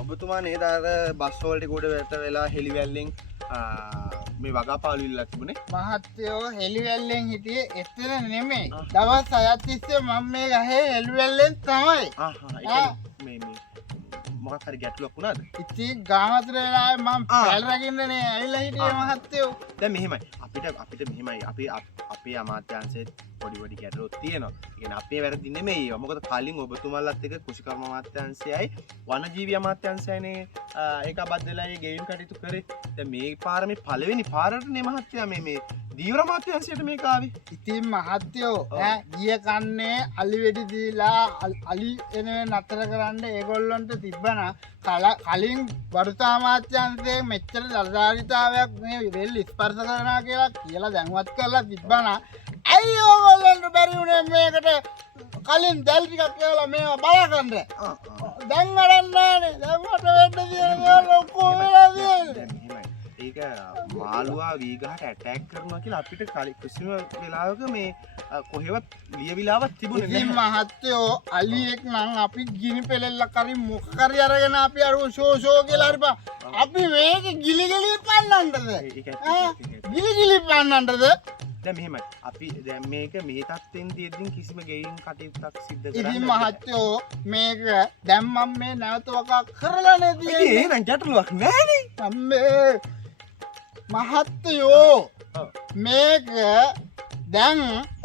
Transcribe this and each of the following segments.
ඔබතුමා නේද අර බස් වලට ගොඩ වැට වෙලා හෙලිවැල්ලෙන් මේ වගාපාලු ඉල්ලලා තිබුණේ? මහත්තයෝ හෙලිවැල්ලෙන් හිටියේ එතන නෙමෙයි. දවස් 6ක් තිස්සේ මම මේ ගහේ හෙලිවැල්ලෙන් තමයි. මේ මොකක් හරි ගැටලුවක් වුණාද? ඉතින් ගාමතර වෙලාවේ මම පැල් රකින්නනේ ඇවිල්ලා හිටියේ මහත්තයෝ. දැන් මෙහෙමයි අපිට මෙහෙමයි අපේ අමාත්‍යාංශයේ පොඩි ගැටලුවක් තියෙනවා. ඒ කියන්නේ අපේ වැරදි නෙමෙයි ඒවා. මොකද කලින් ඔබතුමාලත් එක්ක කෘෂිකර්ම අමාත්‍යාංශයයි වනජීවි අමාත්‍යාංශයනේ ඒක අබද්ද වෙලා ඒ ගෙවීම් කටයුතු කරේ. දැන් මේ පාර මේ පළවෙනි පාරටනේ මහත්තයා මේ දීවර අමාත්‍යාංශයට මේක ආවේ. ඉතින් මහත්තයෝ ගිය කන්නේ අලි වෙඩි දීලා අලි එනේ නතර කරන්න ඒගොල්ලන්ට තිබ්බනා කලින් වරුතා අමාත්‍යාංශයේ මෙච්චර දරදාරිතාවයක් මේ වෙල් ස්පර්ශ කරනවා කියලා දැනුවත් කරලා තිබ්බනා ඇයි ඕගොල්ලන්ට බැරි වුණේ මේකට කලින් දැල් ටිකක් කියලා මේවා බලකන්න. දැන් වැඩක් නැහැනේ. දැන් මට වෙන්න තියෙන ඔක්කොම වෙලා තියෙන්නේ. ඒක මාළුවා වීගහට ඇටැක් කරනවා කියලා අපිට කිසිම වෙලාවක මේ කොහෙවත් ලියවිලාවක් තිබුණේ නැහැ. ඉතින් මහත්තයෝ අලියෙක් නම් අපි ගිනි පෙලෙල්ලක් හරි මොකක් හරි අරගෙන අපි අර ෂෝ කියලා හරි අපි මේක ගිලි පන්නන්නද? ගිලි පන්නන්නද? දැන් මෙහෙමයි අපි දැන් මේක මේ තත්ත්වෙන් තියෙද්දි කිසිම ගෙයින් කටයුත්තක් සිද්ධ කරන්න ඉතින් මහත්තයෝ මේක දැන් මම මේ නැවත වකා කරලා නේද තියෙන්නේ. එහෙනම් ගැටලුවක් නැහැනේ. අම්මේ මහත්තයෝ මේක දැන්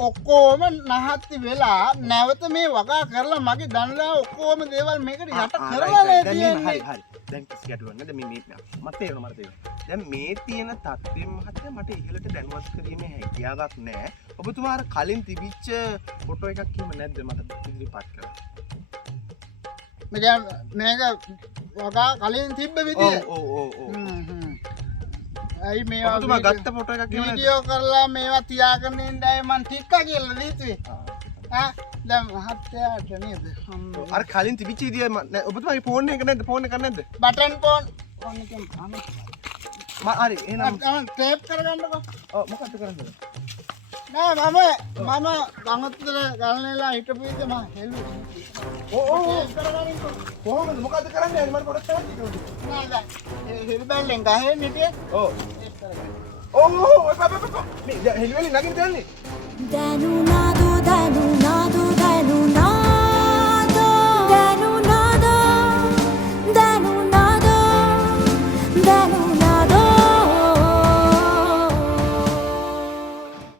ඔක්කොම නහත්ති වෙලා නැවත මේ වගා කරලා මගේ දන්ලා ඔක්කොම දේවල් මේකට යට කරලා නේද තියෙන්නේ. හරි දැන් කිසි ගැටලුවක් නැහැ. දැන් මේ මට තේරෙනවා. දැන් මේ තියෙන තත්ත්වෙන් මහත්තයා මට ඉහළට දැනුවත් කිරීමේ හැකියාවක් නැහැ. ඔබතුමා අර කලින් තිබිච්ච ෆොටෝ එකක් කියම නැද්ද මට ඉදිරිපත් කරන්න? මේක වගා කලින් තිබ්බ විදිය. ඔව්. අයි මේවා ඔබතුමා ගත්ත ෆොටෝ එකක් කියම වීඩියෝ කරලා මේවා තියාගෙන ඉඳයි මං ටික්කා කියලා දීතුවේ. දැන් මහත්තයාට නේද? අර කලින් තිබිච්ච විදිය ඔබතුමාගේ ෆෝන් එක නැද්ද? ෆෝන් එකක් නැද්ද? බටන් ෆෝන් එකෙන් හරි එහෙනම් ටේප් කරගන්නකෝ. ඔව් මොකක්ද කරන්නේ? නෑ මම ගමතර ගල්නෙලා හිටපු ඉත මම හෙළුවේ. ඔව් කරගන්නකෝ. කොහොමද මොකද්ද කරන්නේ? මට පොඩක් තවත් නෑ දැන් හෙළුබැල්ලෙන් ගහේ නිටියේ. ඔව්. ඔව් ඔය මේ හෙළුවෙලි නගින්න දෙන්නේ.